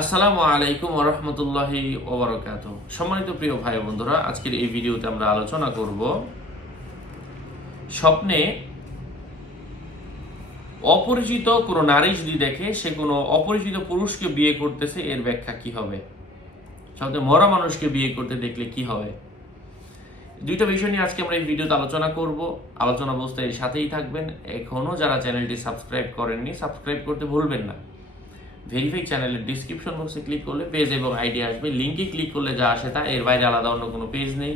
আসসালামু আলাইকুম ওয়া রাহমাতুল্লাহি ওয়া বারাকাতুহু। সম্মানিত প্রিয় ভাই বন্ধুরা, আজকের এই ভিডিওতে আমরা আলোচনা করব স্বপ্নে অপরিচিত কোনো নারী যদি দেখে সে কোনো অপরিচিত পুরুষকে বিয়ে করতেছে, এর ব্যাখ্যা কি হবে। স্বপ্নে মরা মানুষকে বিয়ে করতে দেখলে কি হবে। দুইটা বিষয় নিয়ে আজকে আমরা এই ভিডিওতে আলোচনা করব। আলোচনা অবস্থায় এর সাথেই থাকবেন। এখনো যারা চ্যানেলটি সাবস্ক্রাইব করেননি, সাবস্ক্রাইব করতে ভুলবেন না। ভেরিফাই চ্যানেলের ডিসক্রিপশন বক্সে ক্লিক করলে পেজ এবং আইডি আসবে। লিঙ্কে ক্লিক করলে যা আসে তা, এর বাইরে আলাদা অন্য কোনো পেজ নেই,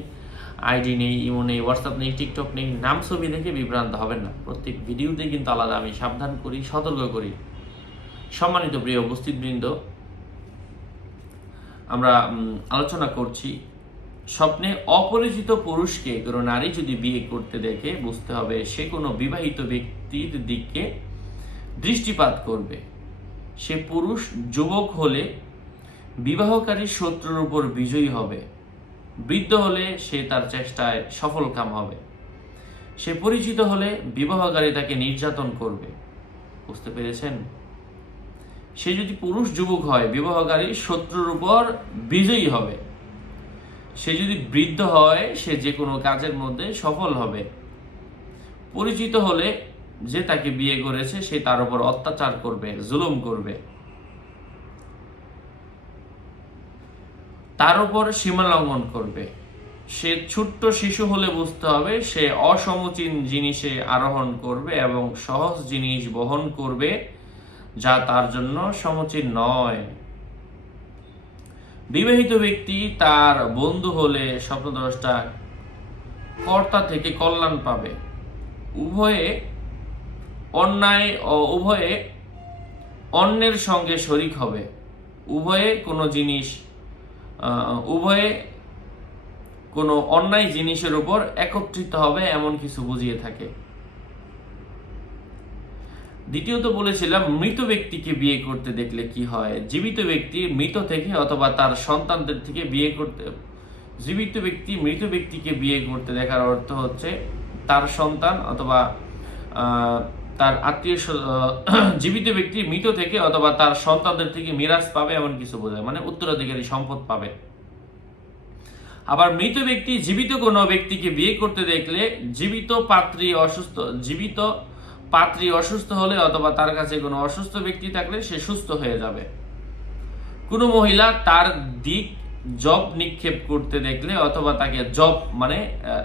আইডি নেই, ইমো নেই, হোয়াটসঅ্যাপ নেই, টিকটক নেই। নাম ছবি দেখে বিভ্রান্ত হবেন না। প্রত্যেক ভিডিওতেই কিন্তু আলাদা আমি সাবধান করি, সতর্ক করি। সম্মানিত প্রিয় উপস্থিতবৃন্দ, আমরা আলোচনা করছি স্বপ্নে অপরিচিত পুরুষকে কোনো নারী যদি বিয়ে করতে দেখে বুঝতে হবে সে কোনো বিবাহিত ব্যক্তির দিকে দৃষ্টিপাত করবে। সে পুরুষ যুবক হলে বিবাহকারী শত্রুর উপর বিজয়ী হবে, বৃদ্ধ হলে সে তার চেষ্টায় সফলকাম হবে। সে পরিচিত হলে বিবাহকারী তাকে নির্যাতন করবে। বুঝতে পেরেছেন? সে যদি পুরুষ যুবক হয়, বিবাহকারী শত্রুর উপর বিজয়ী হবে। সে যদি বৃদ্ধ হয়, সে যে কোনো কাজের মধ্যে সফল হবে। পরিচিত হলে যে তাকে বিয়ে করেছে সে তার উপর অত্যাচার করবে, জুলুম করবে, তার উপর সীমা লঙ্ঘন করবে। সে ছোট্ট শিশু হলে বুঝতে হবে সে অসমীচীন জিনিসে আরোহণ করবে এবং সহজ জিনিস বহন করবে যা তার জন্য সমীচীন নয়। বিবাহিত ব্যক্তি তার বন্ধু হলে স্বপ্নদ্রষ্টা কর্তা থেকে কল্যাণ পাবে। উভয়ে অন্যের সঙ্গে শরিক হবে। উভয়ে কোনো অন্যায় জিনিসের উপর একত্রিত হবে, এমন কিছু বুঝিয়ে থাকে। দ্বিতীয়ত বলেছিলাম মৃত ব্যক্তিকে বিয়ে করতে দেখলে কি হয়। জীবিত ব্যক্তি মৃত থেকে অথবা তার সন্তানদের থেকে মৃত ব্যক্তিকে বিয়ে করতে দেখার অর্থ হচ্ছে তার সন্তান অথবা তার জীবিত ব্যক্তি মৃত থেকে অথবা তার সন্তানদের থেকে মিরাজ পাবে, এমন কিছু বোঝায়, মানে উত্তরাধিকারী সম্পদ পাবে। আবার মৃত ব্যক্তি জীবিত কোনো ব্যক্তিকে বিয়ে করতে দেখলে জীবিত পাত্রী অসুস্থ হলে অথবা তার কাছে কোনো অসুস্থ ব্যক্তি থাকলে সে সুস্থ হয়ে যাবে। কোনো মহিলা তার দিক জব নিক্ষেপ করতে দেখলে অথবা তাকে জব মানে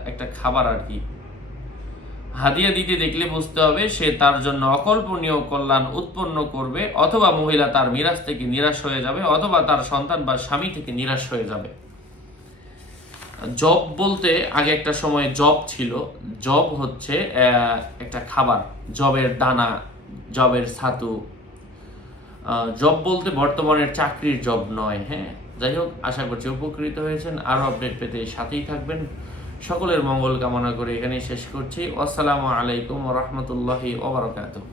একটা খাবার আর কি হাদিয়া দিতে দেখলে বুঝতে হবে সে তার জন্য অকল্পনীয় কল্যাণ উৎপন্ন করবে, অথবা মহিলা তার মিরাজ থেকে নিরাশ হয়ে যাবে, অথবা তার সন্তান বা স্বামী থেকে নিরাশ হয়ে যাবে। জব বলতে আগে একটা সময় জব ছিল। জব হচ্ছে একটা খাবার, জবের দানা, জবের ছাতু। জব বলতে বর্তমানের চাকরির জব নয়। হ্যাঁ, যাই হোক, আশা করছি উপকৃত হয়েছেন। আরো আপডেট পেতে সাথেই থাকবেন। সকলের মঙ্গল কামনা করে এখানেই শেষ করছি। আসসালামু আলাইকুম ওয়া রাহমাতুল্লাহি ওয়া বারাকাতুহু।